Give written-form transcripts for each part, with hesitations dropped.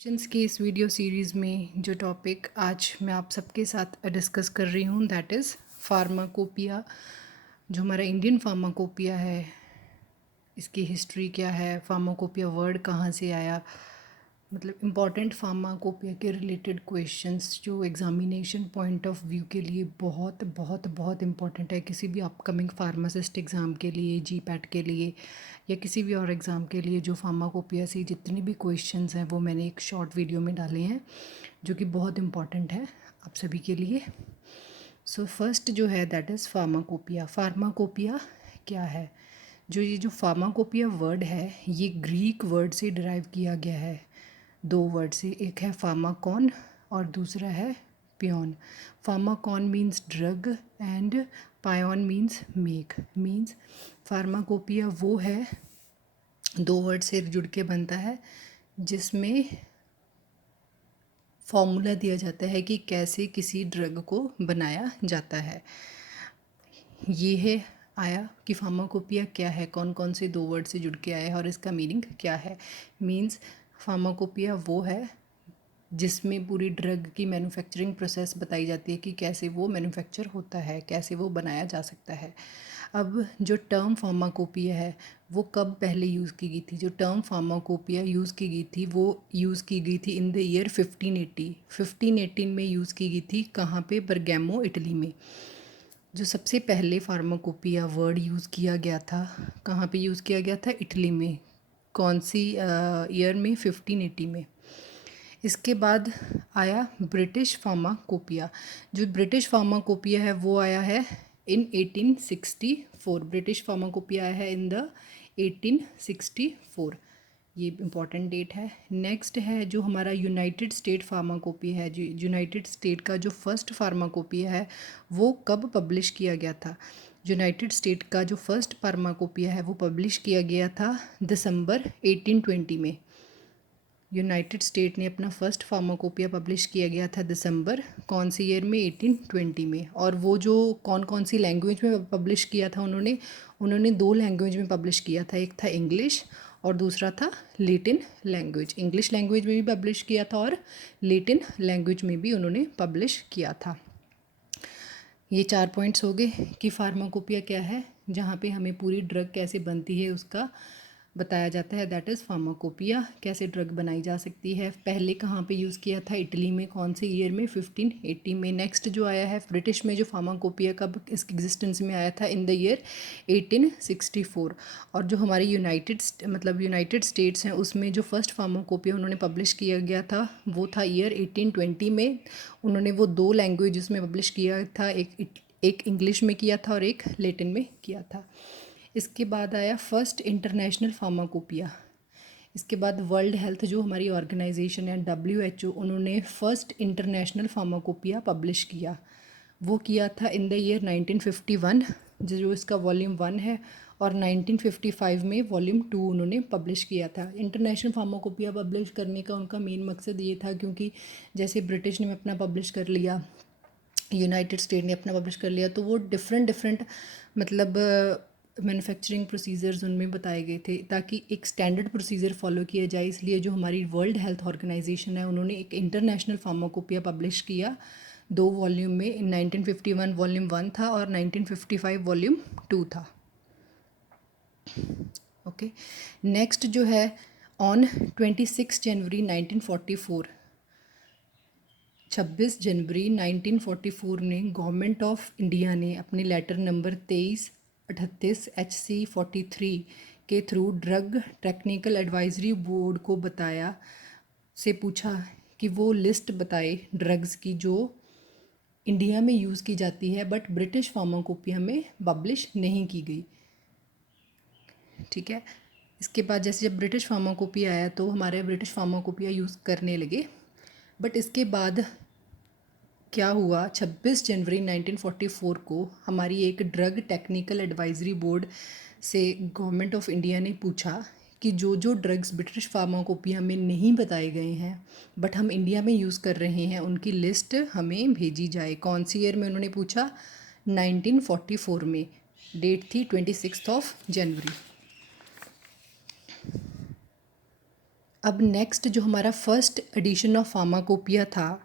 Questions की इस video series में जो टॉपिक आज मैं आप सबके साथ डिस्कस कर रही हूँ दैट इज़ फार्माकोपिया। जो हमारा इंडियन फार्माकोपिया है, इसकी हिस्ट्री क्या है, फार्माकोपिया वर्ड कहाँ से आया, मतलब इम्पॉर्टेंट फार्माकोपिया के रिलेटेड क्वेश्चंस जो एग्जामिनेशन पॉइंट ऑफ व्यू के लिए बहुत बहुत बहुत इम्पॉर्टेंट है। किसी भी अपकमिंग फार्मासिस्ट एग्ज़ाम के लिए, जी पैट के लिए या किसी भी और एग्ज़ाम के लिए जो फार्माकोपिया से जितने भी क्वेश्चंस हैं वो मैंने एक शॉर्ट वीडियो में डाले हैं जो कि बहुत इम्पॉर्टेंट है आप सभी के लिए। सो फर्स्ट जो है दैट इज़ फार्माकोपिया। फार्माकोपिया क्या है? जो फार्माकोपिया वर्ड है ये ग्रीक वर्ड से डिराइव किया गया है, दो वर्ड से। एक है फार्माकॉन और दूसरा है पियोन। फार्माकॉन मीन्स ड्रग एंड पायोन मीन्स मेक। मीन्स फार्माकोपिया वो है, दो वर्ड से जुड़ के बनता है, जिसमें फॉर्मूला दिया जाता है कि कैसे किसी ड्रग को बनाया जाता है। ये है आया कि फार्माकोपिया क्या है, कौन कौन से दो वर्ड से जुड़ के आया है और इसका मीनिंग क्या है। मीन्स फार्माकोपिया वो है जिसमें पूरी ड्रग की मैन्युफैक्चरिंग प्रोसेस बताई जाती है कि कैसे वो मैन्युफैक्चर होता है, कैसे वो बनाया जा सकता है। अब जो टर्म फार्माकोपिया है वो कब पहले यूज़ की गई थी? जो टर्म फार्माकोपिया यूज़ की गई थी वो यूज़ की गई थी इन द ईयर 1580। 1518 में यूज़ की गई थी। कहाँ पे? बरगैमो, इटली में। जो सबसे पहले फार्माकोपिया वर्ड यूज़ किया गया था, कहाँ पे यूज़ किया गया था? इटली में। कौन सी ईयर में? 1580 में। इसके बाद आया ब्रिटिश फार्माकोपिया। जो ब्रिटिश फार्माकोपिया है वो आया है इन 1864। ब्रिटिश फार्माकोपिया आया है इन द 1864। ये इम्पॉर्टेंट डेट है। नेक्स्ट है जो हमारा यूनाइटेड स्टेट फार्माकोपिया है। जो यूनाइटेड स्टेट का जो फर्स्ट फार्माकोपिया है वो कब पब्लिश किया गया था? यूनाइटेड स्टेट का जो फर्स्ट फार्माकोपिया है वो पब्लिश किया गया था दिसंबर 1820 में। यूनाइटेड स्टेट ने अपना फर्स्ट फार्माकोपिया पब्लिश किया गया था दिसंबर कौन सी ईयर में? 1820 में। और वो जो कौन कौन सी लैंग्वेज में पब्लिश किया था उन्होंने दो लैंग्वेज में पब्लिश किया था। एक था इंग्लिश और दूसरा था लेटिन लैंग्वेज। इंग्लिश लैंग्वेज में भी पब्लिश किया था और लेटिन लैंग्वेज में भी उन्होंने पब्लिश किया था। ये 4 पॉइंट्स हो गए कि फार्माकोपिया क्या है, जहाँ पे हमें पूरी ड्रग कैसे बनती है उसका बताया जाता है। That is pharmacopoeia. कैसे ड्रग बनाई जा सकती है, पहले कहाँ पे यूज़ किया था? इटली में। कौन से ईयर में? 1580 में। नेक्स्ट जो आया है ब्रिटिश में, जो फार्माकोपिया कब इस एग्जिस्टेंस में आया था? In the year 1864। और जो हमारे यूनाइटेड स्टेट्स हैं उसमें जो फर्स्ट फार्माकोपिया उन्होंने पब्लिश किया गया था वो था ईयर 1820 में। उन्होंने वो दो लैंग्वेज में पब्लिश किया था, एक इंग्लिश में किया था और एक लेटिन में किया था। इसके बाद आया फर्स्ट इंटरनेशनल फार्माकोपिया। इसके बाद वर्ल्ड हेल्थ जो हमारी ऑर्गेनाइजेशन है WHO, उन्होंने फर्स्ट इंटरनेशनल फार्माकोपिया पब्लिश किया। वो किया था इन द ईयर 1951, जो इसका वॉल्यूम 1 है, और 1955 में वॉल्यूम 2 उन्होंने पब्लिश किया था। इंटरनेशनल फार्माकोपिया पब्लिश करने का उनका मेन मकसद ये था क्योंकि जैसे ब्रिटिश ने अपना पब्लिश कर लिया, यूनाइटेड स्टेट ने अपना पब्लिश कर लिया, तो वो डिफरेंट मतलब मैन्युफैक्चरिंग प्रोसीजर्स उनमें बताए गए थे ताकि एक स्टैंडर्ड प्रोसीजर फॉलो किया जाए। इसलिए जो हमारी वर्ल्ड हेल्थ ऑर्गेनाइजेशन है उन्होंने एक इंटरनेशनल फार्माकोपिया पब्लिश किया दो वॉल्यूम में। इन 1951 वॉल्यूम 1 था और 1955 वॉल्यूम 2 था। ओके, नेक्स्ट जो है ऑन 26 जनवरी 1944, 26 जनवरी 1944 ने गवर्नमेंट ऑफ इंडिया ने अपने लेटर नंबर 2338 HC 43 के through drug technical advisory board को बताया से पूछा कि वो लिस्ट बताए ड्रग्स की जो इंडिया में यूज़ की जाती है बट ब्रिटिश फार्माकोपिया में पब्लिश नहीं की गई। ठीक है, इसके बाद जैसे जब ब्रिटिश फार्माकोपिया आया तो हमारे ब्रिटिश फार्माकोपिया यूज़ करने लगे। बट इसके बाद क्या हुआ, 26 जनवरी 1944 को हमारी एक ड्रग टेक्निकल एडवाइजरी बोर्ड से गवर्नमेंट ऑफ इंडिया ने पूछा कि जो जो ड्रग्स ब्रिटिश फार्माकोपिया में नहीं बताए गए हैं बट हम इंडिया में यूज़ कर रहे हैं उनकी लिस्ट हमें भेजी जाए। कौन सी ईयर में उन्होंने पूछा? 1944 में। डेट थी 26 जनवरी। अब नेक्स्ट जो हमारा फर्स्ट एडिशन ऑफ फार्माकोपिया था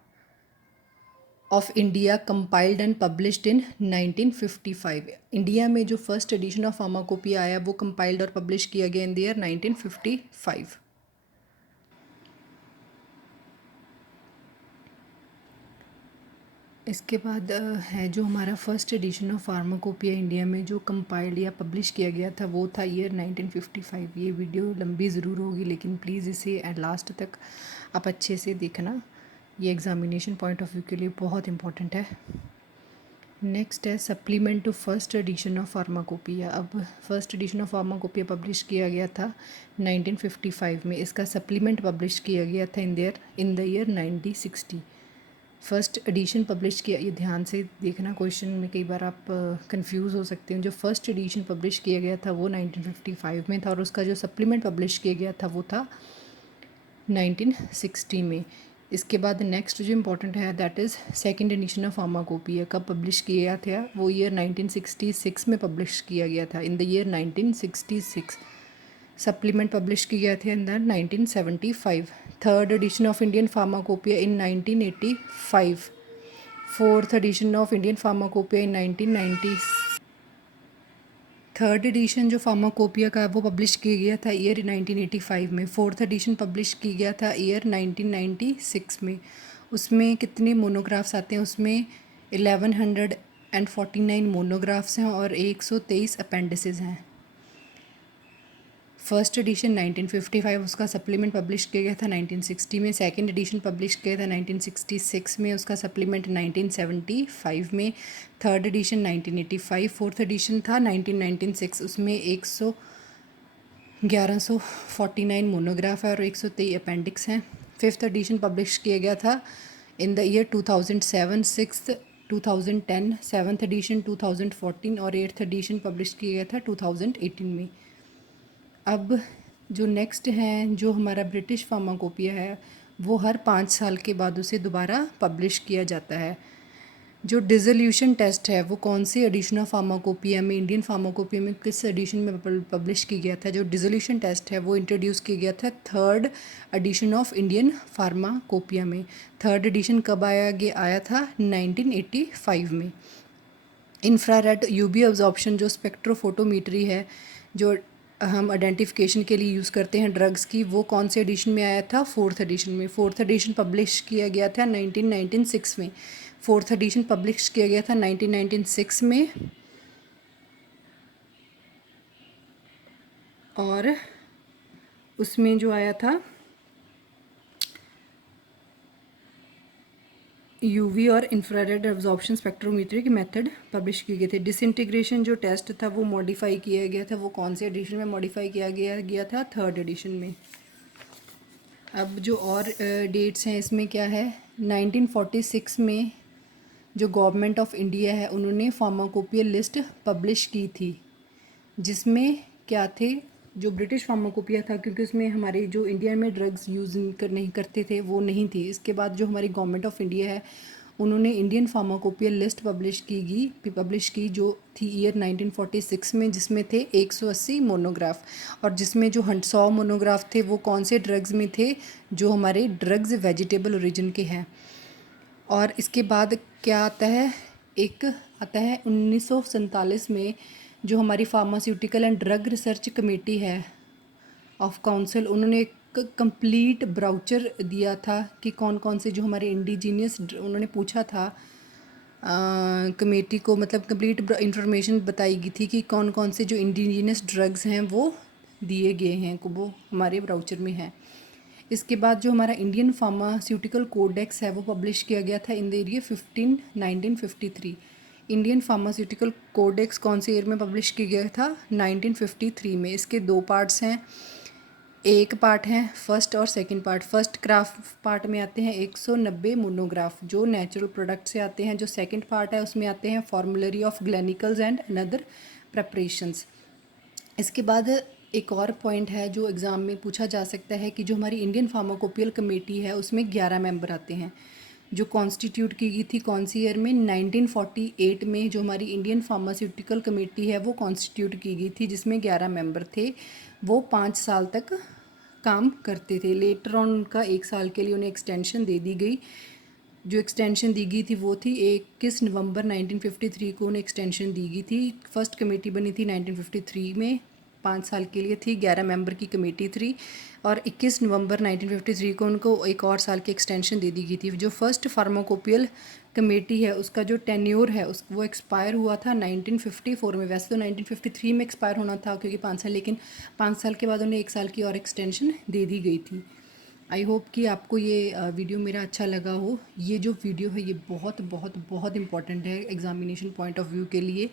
of India compiled and published in 1955। India में जो फर्स्ट एडिशन ऑफ फार्माकोपिया आया वो कंपाइल्ड और पब्लिश किया गया इन द ईयर 1955। इसके बाद है जो हमारा first edition of pharmacopoeia India में जो कंपाइल्ड या पब्लिश किया गया था वो था ईयर 1955। ये वीडियो लंबी ज़रूर होगी लेकिन प्लीज़ इसे एट लास्ट तक आप अच्छे से देखना, ये एग्ज़ामिनेशन पॉइंट ऑफ व्यू के लिए बहुत इंपॉर्टेंट है। नेक्स्ट है supplement to first edition of pharmacopoeia. अब first edition of pharmacopoeia publish किया गया था 1955 में, इसका सप्लीमेंट पब्लिश किया गया था in the year 1960। First edition publish किया, ये ध्यान से देखना, क्वेश्चन में कई बार आप कंफ्यूज हो सकते हैं। जो फर्स्ट एडिशन पब्लिश किया गया था वो 1955 में था और उसका जो सप्लीमेंट पब्लिश किया गया था वो था 1960 में। इसके बाद नेक्स्ट जो इम्पोर्टेंट है that is second edition of pharmacopoeia कब पब्लिश किया गया था, वो ईयर 1966 में पब्लिश किया गया था, in the year 1966। Supplement publish किया गया था in the 1975। Third edition of Indian pharmacopoeia in 1985। Fourth edition of Indian pharmacopoeia in 1990। Third edition जो फार्माकोपिया का वो पब्लिश किया गया था ईयर 1985 में। फोर्थ एडिशन पब्लिश किया गया था ईयर 1996 में। उसमें कितने मोनोग्राफ्स आते हैं, उसमें 1149 मोनोग्राफ्स हैं और 123 अपेंडिसेस हैं। फर्स्ट एडिशन 1955, उसका सप्लीमेंट पब्लिश किया गया था 1960 में। सेकंड एडिशन पब्लिश किया था 1966 में, उसका सप्लीमेंट 1975 में। Third edition 1985। फोर्थ एडिशन था 1996, उसमें 1149 मोनोग्राफ है और 123 अपेंडिक्स हैं। फिफ्थ एडिशन पब्लिश किया गया था in the year 2007। Sixth 2010, seventh addition 2014 और एट्थ एडिशन पब्लिश किया गया था 2018 में। अब जो नेक्स्ट हैं, जो हमारा ब्रिटिश फार्माकोपिया है वो हर 5 साल के बाद उसे दोबारा पब्लिश किया जाता है। जो डिसोल्यूशन टेस्ट है वो कौन से एडिशन ऑफ फार्माकोपिया में, इंडियन फार्माकोपिया में किस एडिशन में पब्लिश किया गया था? जो डिसोल्यूशन टेस्ट है वो इंट्रोड्यूस किया गया था third edition of Indian pharmacopoeia में। थर्ड एडिशन कब आया था? 1985 में। इंफ्रारेड यूवी अब्जॉर्प्शन जो स्पेक्ट्रोफोटोमीटरी है जो हम आइडेंटिफिकेशन के लिए यूज़ करते हैं ड्रग्स की, वो कौन से एडिशन में आया था? फोर्थ एडिशन में। फोर्थ एडिशन पब्लिश किया गया था 1996 में। फोर्थ एडिशन पब्लिश किया गया था 1996 में और उसमें जो आया था यूवी और इंफ्रारेड एब्जॉर्प्शन स्पेक्ट्रोमीटरी की मेथड पब्लिश किए गए थे। डिसइंटीग्रेशन जो टेस्ट था वो मॉडिफाई किया गया था, वो कौन से एडिशन में मॉडिफाई किया गया था? थर्ड एडिशन में। अब जो और डेट्स हैं इसमें क्या है, 1946 में जो गवर्नमेंट ऑफ इंडिया है उन्होंने फार्माकोपिया लिस्ट पब्लिश की थी, जिसमें क्या थे, जो ब्रिटिश फार्माकोपिया था क्योंकि उसमें हमारे जो इंडिया में ड्रग्स यूज़ नहीं करते थे वो नहीं थी। इसके बाद जो हमारी गवर्नमेंट ऑफ इंडिया है उन्होंने इंडियन फार्माकोपिया लिस्ट पब्लिश की जो थी ईयर 1946 में, जिसमें थे 180 मोनोग्राफ और जिसमें जो 100 मोनोग्राफ थे वो कौन से ड्रग्स में थे? जो हमारे ड्रग्स वेजिटेबल ओरिजिन के हैं। और इसके बाद क्या आता है, एक आता है 1947 में जो हमारी pharmaceutical and drug research committee है ऑफ काउंसिल, उन्होंने एक कंप्लीट ब्राउचर दिया था कि कौन कौन से जो हमारे इंडिजीनियस, उन्होंने पूछा था कमेटी को, मतलब कंप्लीट इंफॉर्मेशन बताई गई थी कि कौन कौन से जो इंडिजीनियस ड्रग्स हैं वो दिए गए हैं, वो हमारे ब्राउचर में हैं। इसके बाद जो हमारा इंडियन फार्मास्यूटिकल कोडेक्स है वो पब्लिश किया गया था in the year 1953। Indian pharmaceutical codex कौन से ईयर में पब्लिश किया गया था? 1953 में। इसके 2 पार्ट्स हैं, एक पार्ट है फर्स्ट और सेकंड पार्ट। फर्स्ट पार्ट में आते हैं 190 मोनोग्राफ जो नेचुरल प्रोडक्ट से आते हैं। जो सेकंड पार्ट है उसमें आते हैं formulary of galenicals and another preparations. इसके बाद एक और पॉइंट है जो एग्ज़ाम में पूछा जा सकता है कि जो हमारी इंडियन फार्माकोपियल कमेटी है उसमें 11 मेंबर आते हैं, जो कॉन्स्टिट्यूट की गई थी कौन सी ईयर में? 1948 में। जो हमारी इंडियन फार्मास्यूटिकल कमेटी है वो कॉन्स्टिट्यूट की गई थी जिसमें 11 मेंबर थे, वो 5 साल तक काम करते थे। लेटर ऑन उनका 1 साल के लिए उन्हें एक्सटेंशन दे दी गई। जो एक्सटेंशन दी गई थी वो थी 21 नवंबर 1953 को उन्हें एक्सटेंशन दी गई थी। फर्स्ट कमेटी बनी थी 1953 में, 5 साल के लिए थी, 11 मेंबर की कमेटी थी और 21 नवंबर 1953 को उनको एक और साल की एक्सटेंशन दे दी गई थी। जो फर्स्ट फार्माकोपियल कमेटी है उसका जो टेन्योर है वो एक्सपायर हुआ था 1954 में। वैसे तो 1953 में एक्सपायर होना था क्योंकि 5 साल, लेकिन 5 साल के बाद उन्हें 1 साल की और एक्सटेंशन दे दी गई थी। आई होप कि आपको ये वीडियो मेरा अच्छा लगा हो। ये जो वीडियो है ये बहुत बहुत बहुत इम्पॉर्टेंट है एग्ज़ामिनेशन पॉइंट ऑफ व्यू के लिए,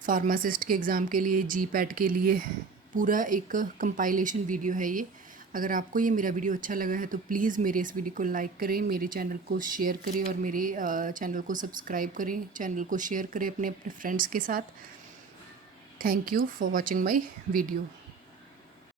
फार्मासिस्ट के एग्ज़ाम के लिए, जीपैट के लिए। पूरा एक कंपाइलेशन वीडियो है ये। अगर आपको ये मेरा वीडियो अच्छा लगा है तो प्लीज़ मेरे इस वीडियो को लाइक करें, मेरे चैनल को शेयर करें और मेरे चैनल को सब्सक्राइब करें, चैनल को शेयर करें अपने अपने फ्रेंड्स के साथ। Thank you for watching my video.